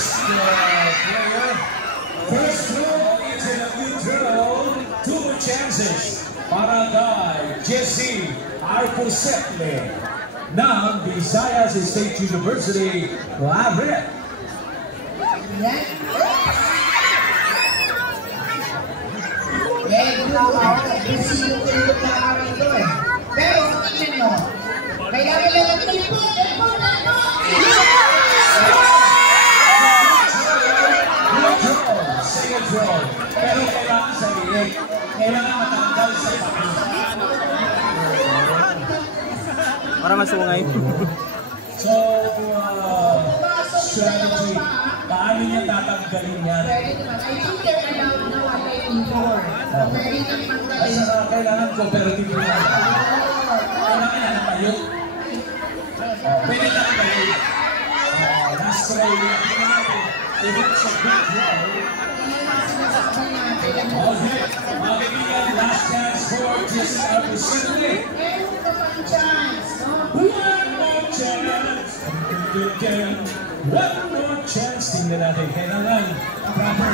first player. First throw is a good throw. 2 chances para kay Jesse Arcosetle ng Visayas State University, Labre. Pero tingnan nyo, kailangan lang ang tilipin. Second throw. Pero kailangan sa liig. Kailangan matanggal sa pangin. Para masungay. So, strategy. Paano niya tatanggalin yan? I think they're allowed now at 94. Ay, saka kailangan cooperative na. Kailangan yan na tayo. Pwede na tayo. Last try na natin. If it's a good throw. Okay, magiging last chance for Jesse Arcosetle. One more chance. One more chance. Tingnan natin. Kailangan proper.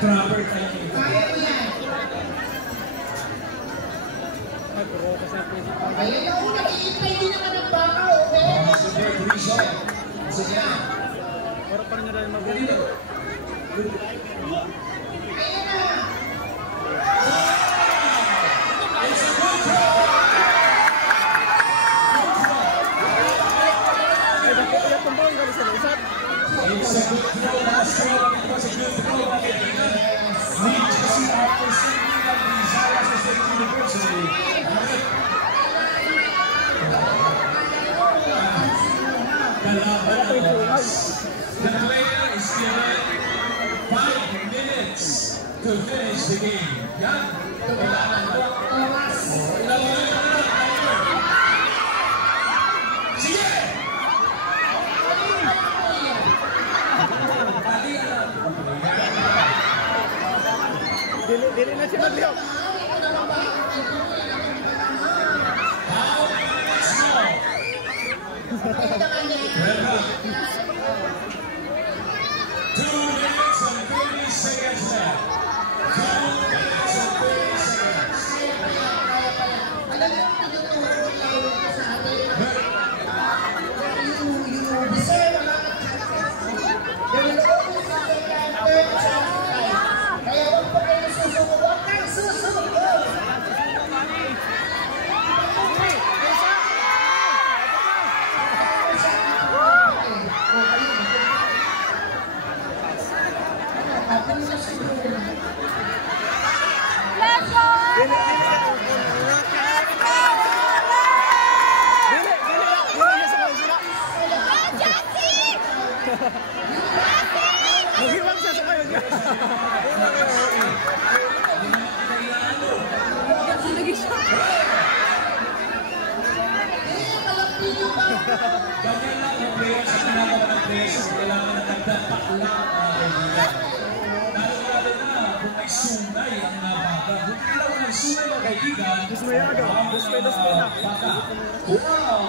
Proper timing. Ayun na una, iipay din naman ang baka, okay? Sige, Grisha. Sige. Para pa rin na rin mabuti. Ayun na! It's a good throw. It's a good throw. Last throw. It was a good throw. Ni Jesse Arcosetle ng Visayas State University. The player is given 5 minutes to finish the game. Yan. Kailangan mo. Sige! Dili na siya magliyaw. How minutes more? Welcome. 2 minutes and 30 seconds left. 2 minutes and 30 seconds. Alam mo, tinuturo tayo sa atin. You deserve a lot of chances. There will always be a third chance. Kaya huwag po kayo susuko. Huwag kang susuko! Let's go! Maghiwag siya sa kayo niya. Ganyan lang yung player sa ginagawa ng player. Kailangan na nagdapak lang ang mga kaibigan. Lalo na kung may sungay ang nabaga. Kung kailangan ng sungay mga kaibigan, Gusto mo yan agad. Gusto na. baka.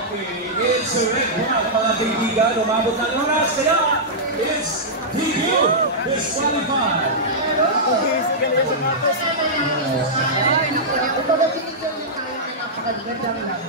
Okay, it's a red one mga kaibigan. Umabot ng oras. Kaya, it's DQ disqualified. Okay, sige na sa matos. Kumbaga, binigyan niya tayo ng napakagandang lang.